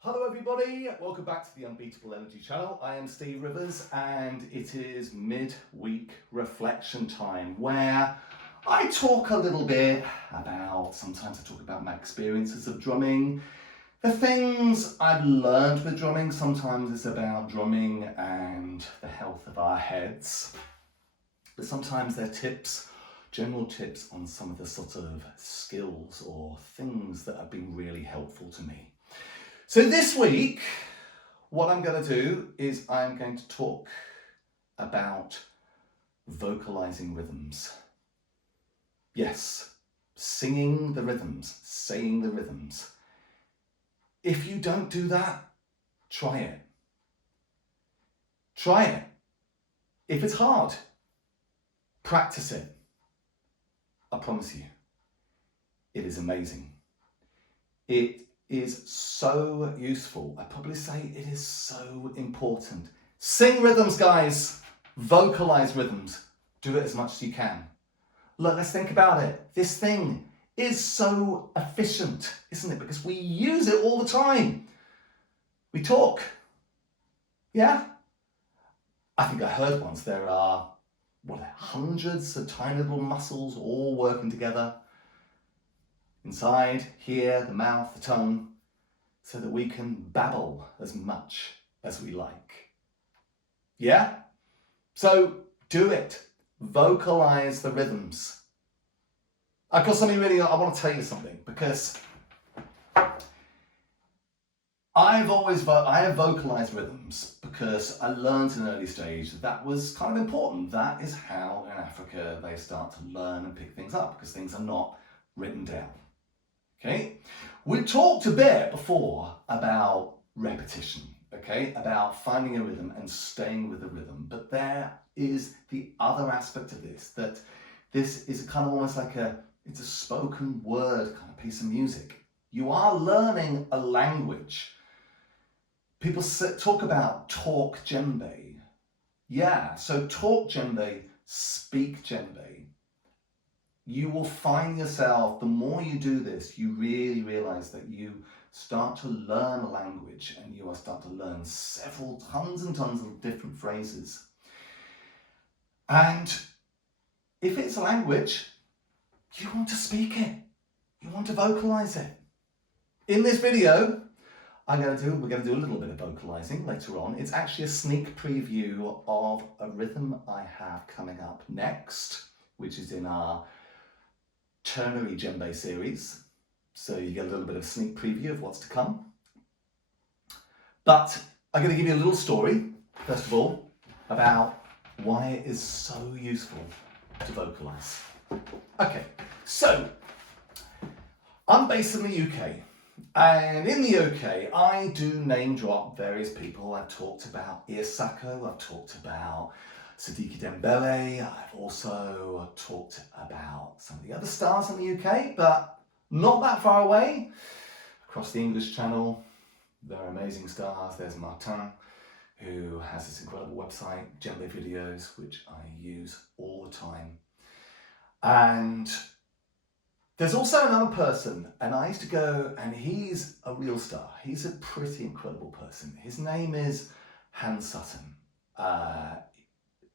Hello everybody, welcome back to the Unbeatable Energy channel. I am Steve Rivers and it is mid-week reflection time where I talk a little bit about, sometimes I talk about my experiences of drumming, the things I've learned with drumming. Sometimes it's about drumming and the health of our heads, but sometimes they're tips, general tips on some of the sort of skills or things that have been really helpful to me. So this week, what I'm going to do is I'm going to talk about vocalizing rhythms. Yes, singing the rhythms, saying the rhythms. If you don't do that, try it. Try it. If it's hard, practice it. I promise you, it is amazing. It is so useful. I'd probably say it is so important. Sing rhythms, guys. Vocalize rhythms. Do it as much as you can. Look, let's think about it. This thing is so efficient, isn't it? Because we use it all the time. We talk. Yeah? I think I heard once there are, hundreds of tiny little muscles all working together. Inside, here, the mouth, the tongue, so that we can babble as much as we like. Yeah? So do it. Vocalize the rhythms. I've got something really, I want to tell you something, because I have vocalized rhythms because I learned in an early stage that was kind of important. That is how in Africa they start to learn and pick things up, because things are not written down. Okay, we talked a bit before about repetition, okay, about finding a rhythm and staying with the rhythm, but there is the other aspect of this, that this is kind of almost like it's a spoken word kind of piece of music. You are learning a language. People talk about talk Djembe. Yeah, so talk Djembe, speak Djembe. You will find yourself, the more you do this, you really realize that you start to learn a language and you will start to learn tons and tons of different phrases. And if it's a language, you want to speak it. You want to vocalize it. In this video, we're going to do a little bit of vocalizing later on. It's actually a sneak preview of a rhythm I have coming up next, which is in our ternary Djembe series, so you get a little bit of sneak preview of what's to come. But I'm going to give you a little story, first of all, about why it is so useful to vocalize. Okay, so I'm based in the UK, and in the UK I do name drop various people. I've talked about Sako, I've talked about Sidiki Dembele. I've also talked about some of the other stars in the UK, but not that far away. Across the English channel, there are amazing stars. There's Martin, who has this incredible website, Djembe Videos, which I use all the time. And there's also another person, and I used to go, and he's a real star. He's a pretty incredible person. His name is Hans Sutton.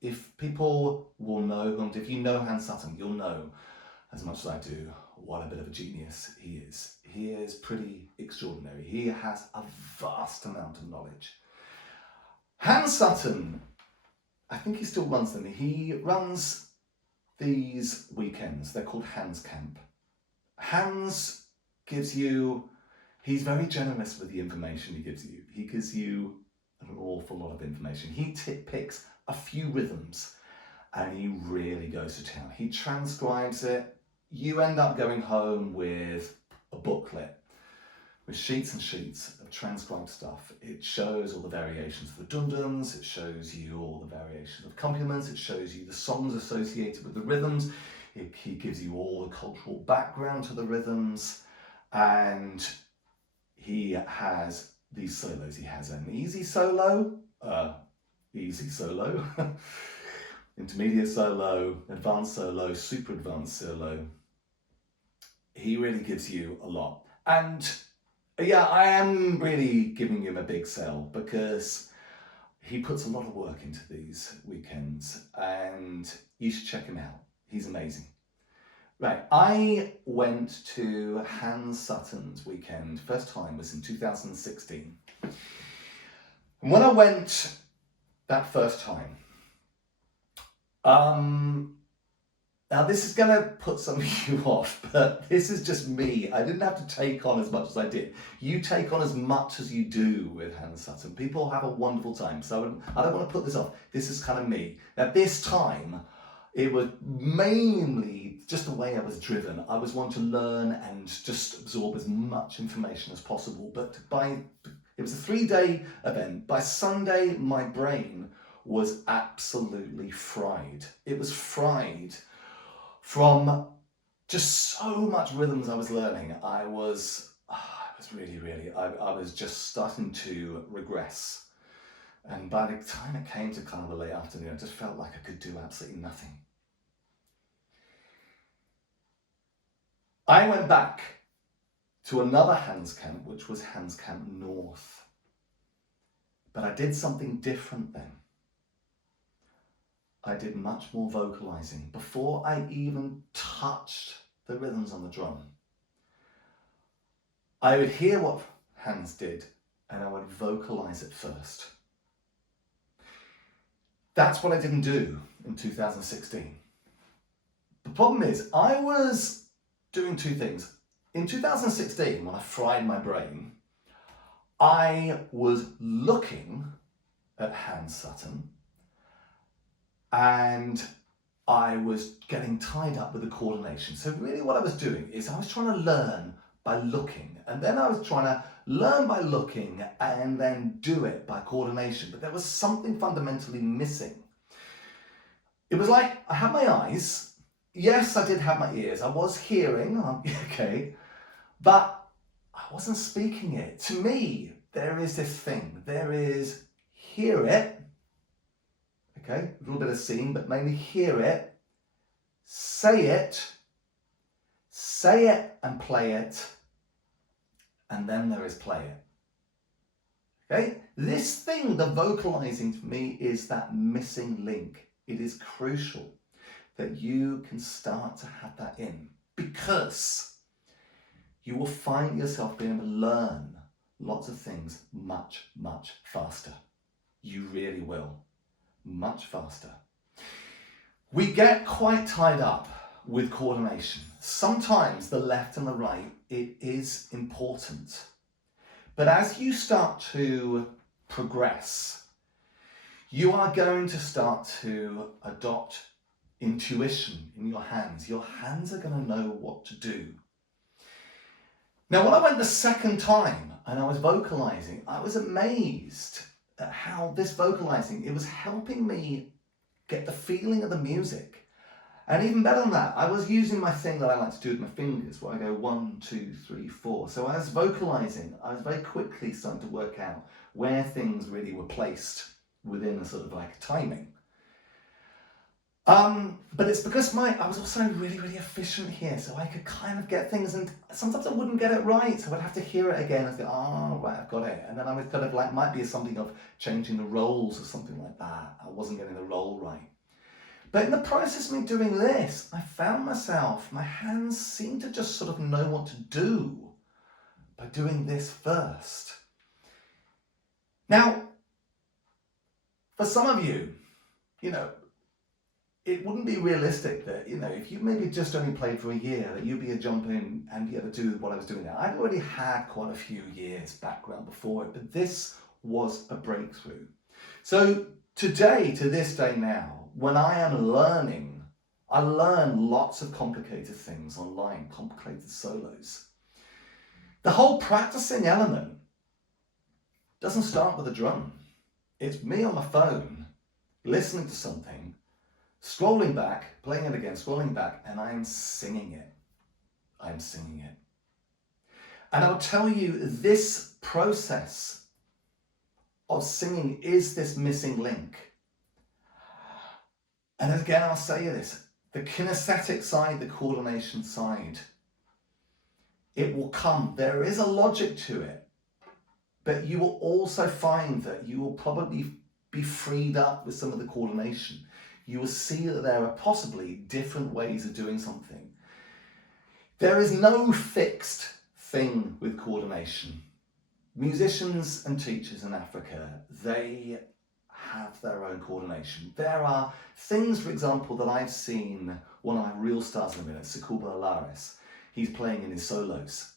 If people will know, if you know Hans Sutton, you'll know as much as I do what a bit of a genius he is. He is pretty extraordinary. He has a vast amount of knowledge. Hans Sutton, I think he still runs them. He runs these weekends. They're called Hans Camp. Hans gives you, he's very generous with the information he gives you. He gives you an awful lot of information. He picks a few rhythms and he really goes to town. He transcribes it. You end up going home with a booklet with sheets and sheets of transcribed stuff. It shows all the variations of the dum-dums, it shows you all the variations of complements, it shows you the songs associated with the rhythms, he gives you all the cultural background to the rhythms, and he has these solos. He has an easy solo, intermediate solo, advanced solo, super advanced solo. He really gives you a lot. And yeah, I am really giving him a big sell because he puts a lot of work into these weekends and you should check him out. He's amazing. Right, I went to Hans Sutton's weekend. First time was in 2016. And when I went that first time, now this is going to put some of you off, but this is just me. I didn't have to take on as much as I did. You take on as much as you do with Hans Sutton. People have a wonderful time, so I don't want to put this off. This is kind of me. At this time, it was mainly just the way I was driven. I was wanting to learn and just absorb as much information as possible. But it was a 3-day event. By Sunday, my brain was absolutely fried. It was fried from just so much rhythms I was learning. I was just starting to regress. And by the time it came to kind of the late afternoon, I just felt like I could do absolutely nothing. I went back to another Hans camp, which was Hans Camp North. But I did something different then. I did much more vocalizing before I even touched the rhythms on the drum. I would hear what Hans did and I would vocalize it first. That's what I didn't do in 2016. The problem is I was doing two things. In 2016, when I fried my brain, I was looking at Hans Sutton and I was getting tied up with the coordination. So really what I was doing is I was trying to learn by looking, and then I was trying to learn by looking and then do it by coordination. But there was something fundamentally missing. It was like I had my eyes. Yes, I did have my ears. I was hearing, okay, but I wasn't speaking it. To me, there is this thing. There is hear it, okay, a little bit of seeing, but mainly hear it, say it and play it, and then there is play it. Okay? This thing, the vocalizing for me, is that missing link. It is crucial that you can start to have that in, because you will find yourself being able to learn lots of things much, much faster. You really will. Much faster. We get quite tied up with coordination. Sometimes the left and the right, it is important. But as you start to progress, you are going to start to adopt intuition in your hands. Your hands are going to know what to do. Now, when I went the second time and I was vocalizing, I was amazed at how this vocalizing, it was helping me get the feeling of the music. And even better than that, I was using my thing that I like to do with my fingers, where I go 1, 2, 3, 4. So as vocalizing, I was very quickly starting to work out where things really were placed within a sort of like timing. But it's because I was also really, really efficient here, so I could kind of get things, and sometimes I wouldn't get it right, so I'd have to hear it again and think, oh, right, I've got it. And then I was kind of like, might be something of changing the roles or something like that. I wasn't getting the role right. But in the process of me doing this, I found myself, my hands seemed to just sort of know what to do by doing this first. Now, for some of you, it wouldn't be realistic that, if you maybe just only played for a year, that you'd be a jump in and be able to do what I was doing now. I'd already had quite a few years background before it, but this was a breakthrough. So today, to this day now, when I am learning, I learn lots of complicated things online, complicated solos. The whole practicing element doesn't start with a drum. It's me on my phone, listening to something, scrolling back, playing it again, scrolling back, and I'm singing it. I'm singing it. And I'll tell you, this process of singing is this missing link. And again, I'll say this, the kinesthetic side, the coordination side, It will come. There is a logic to it. But you will also find that you will probably be freed up with some of the coordination. You will see that there are possibly different ways of doing something. There is no fixed thing with coordination. Musicians and teachers in Africa, they have their own coordination. There are things, for example, that I've seen, one of my real stars in a minute, Sakuba Alaris. He's playing in his solos.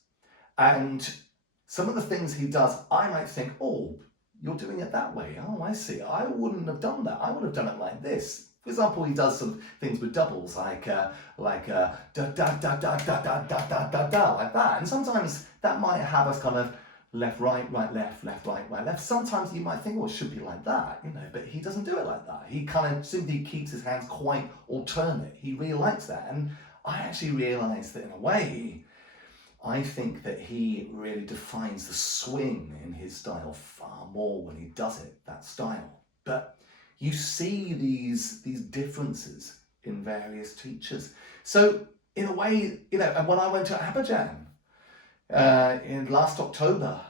And some of the things he does, I might think, oh, you're doing it that way. Oh, I see. I wouldn't have done that. I would have done it like this. For example, he does some things with doubles, like da da da da da da da da da da, like that. And sometimes that might have us kind of left, right, left, right, left. Sometimes you might think, well, it should be like that, you know, but he doesn't do it like that. He kind of simply keeps his hands quite alternate. He really likes that. And I actually realised that in a way, I think that he really defines the swing in his style far more when he does it, that style. But you see these differences in various teachers. So in a way, you know, and when I went to Abidjan in last October,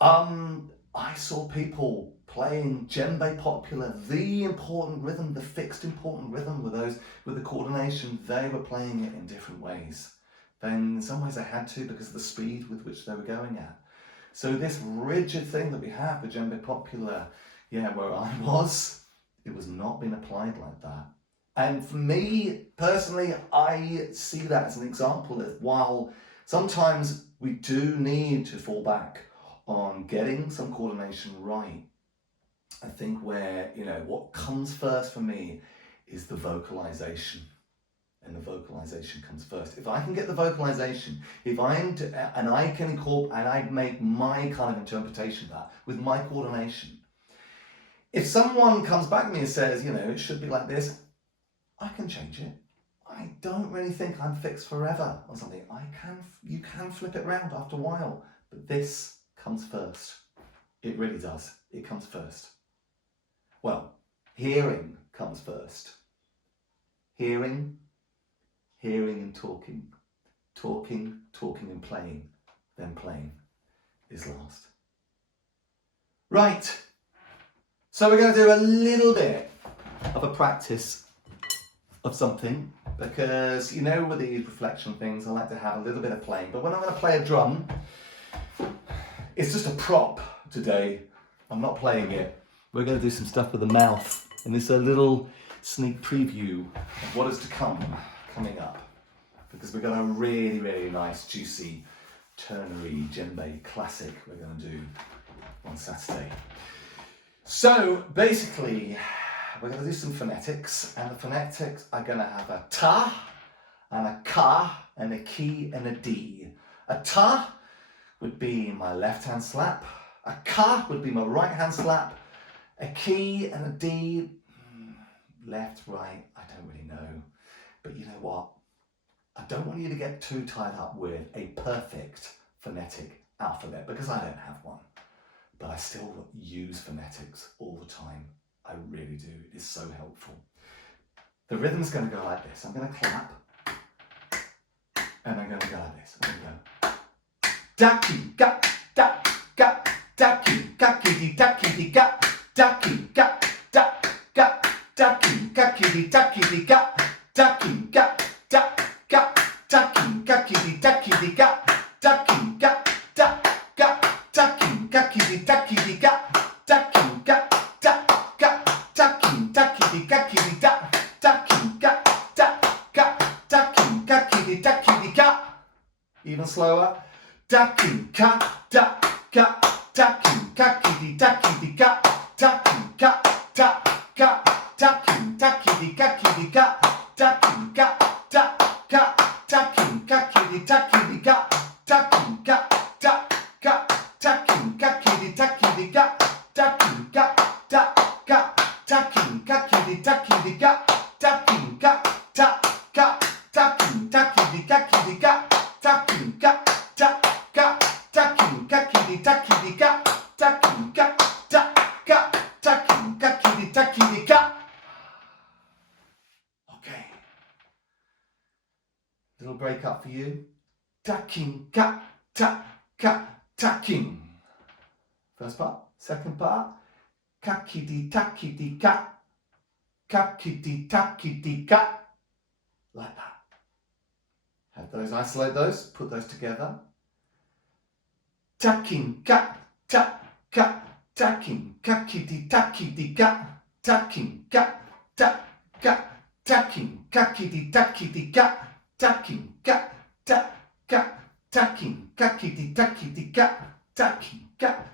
I saw people playing djembe popular, the important rhythm, the fixed important rhythm with the coordination. They were playing it in different ways. Then in some ways they had to because of the speed with which they were going at. So this rigid thing that we have for djembe popular, yeah, where I was, it was not being applied like that. And for me personally, I see that as an example of while sometimes we do need to fall back on getting some coordination right, I think where, you know, what comes first for me is the vocalization. And the vocalization comes first. If I can get the vocalization, and I can incorporate, and I make my kind of interpretation of that with my coordination. If someone comes back to me and says, you know, it should be like this, I can change it. I don't really think I'm fixed forever on something. You can flip it around after a while, but this comes first. It really does. It comes first. Well, hearing comes first. Hearing and talking, talking and playing, then playing is last. Right, so we're going to do a little bit of a practice of something because, you know, with these reflection things, I like to have a little bit of playing, but when I'm going to play a drum, it's just a prop today. I'm not playing it. We're going to do some stuff with the mouth, and this is a little sneak preview of what is to come. Coming up, because we've got a really, really nice, juicy, ternary djembe classic we're going to do on Saturday. So basically, we're going to do some phonetics, and the phonetics are going to have a ta, and a ka, and a ki, and a d. A ta would be my left hand slap, a ka would be my right hand slap, a ki and a d, left, right, I don't really know. But you know what? I don't want you to get too tied up with a perfect phonetic alphabet because I don't have one. But I still use phonetics all the time. I really do. It is so helpful. The rhythm's going to go like this. I'm going to clap. And I'm going to go like this. I'm going to go. Daki, ga, da, ga, daki, gaki, di, daki, di, ga, daki, ga, da, ga, daki, gaki, di, daki, di, ga. Ducking, ga, da, ga, ducking, gaki, di, ducky, di, ga, ducking, ga, da, ga, ducking, gaki, di, ducky, di, ga, ducking, ga, da, ga, ducking, ducky, di, gaki, di, da, ducking, ga, da, ga, ducking, gaki, di, ducky, di, ga. Even slower. Ducking, ka, da, ga, ducking, gaki, di, ducky, di, ga, ducking, ga, da, ga, ducking, ducky, di, gaki, di, ga. Ducking, ga, da, ga, ducking, gaki, di, ducky, di, ga, ducking, ga, da, ga, ducking, gaki, di, ducky, di, ga, ducking, ga, da, ga, ducking, gaki, di, ducky, di, ga, ducking, ga, da, ga, ducking, ducky, di, gaki, di, ga, ducking, ga, da, ga, ducking, gaki, di, ducky, di, ga, ducking, ga, da, ga, ducking, gaki, di, ducky, di, ga. Little break up for you. tacking, ka, ta, ka, tacking. First part, second part, kakidi, takidi, ka, kakidi, takidi, ka, like that. Have those, isolate those, put those together. Tacking, ka, ta, ka, tacking, kakidi, takidi, ka, tacking, ka, ta, ka, tacking, kakidi, takidi, ka, tacking, ka, ta, ka, tacking, kakidi, takidi, ka, tacking, ka,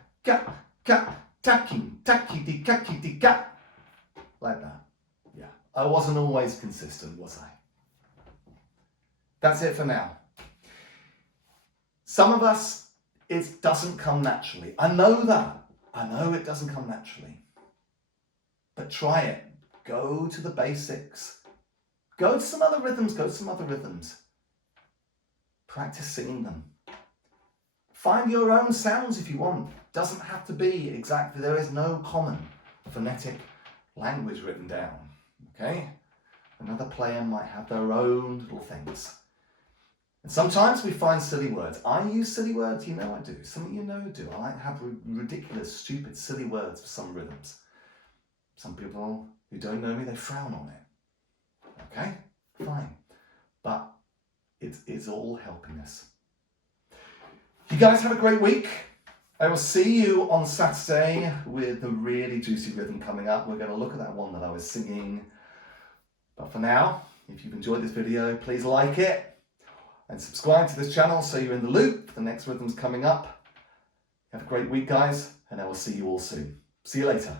tacking, takidi, kakidi, ka. Like that. Yeah. I wasn't always consistent, was I? That's it for now. Some of us, it doesn't come naturally. I know that. I know it doesn't come naturally. But try it. Go to the basics. Go to some other rhythms. Go to some other rhythms. Practice singing them. Find your own sounds if you want. Doesn't have to be exactly. There is no common phonetic language written down. Okay? Another player might have their own little things. And sometimes we find silly words. I use silly words, you know I do. Some of you know do. I like to have ridiculous, stupid, silly words for some rhythms. Some people who don't know me, they frown on it. Okay? Fine. But it's all helping us. You guys have a great week. I will see you on Saturday with the really juicy rhythm coming up. We're going to look at that one that I was singing. But for now, if you've enjoyed this video, please like it. And subscribe to this channel so you're in the loop for the next rhythms coming up. Have a great week, guys, and I will see you all soon. See you later.